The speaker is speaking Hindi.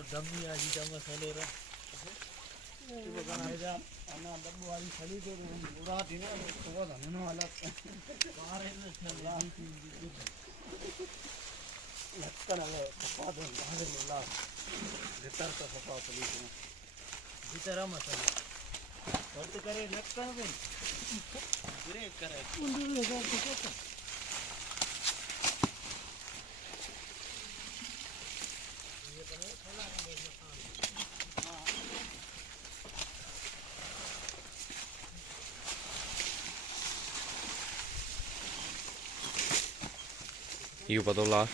डब्बी आज का मसालो रा ये बगाने जा अन्ना डब्बू वाली खली तो उड़ा थी ना तो वो धने ना वाला बाहर है ना चल लटकन है पप्पा तो बाहर मिला भीतर तो पप्पा चली थी भीतर मसाला वर्त करे लटकन में ब्रेक करे उन्हें लगा तो You betul lah.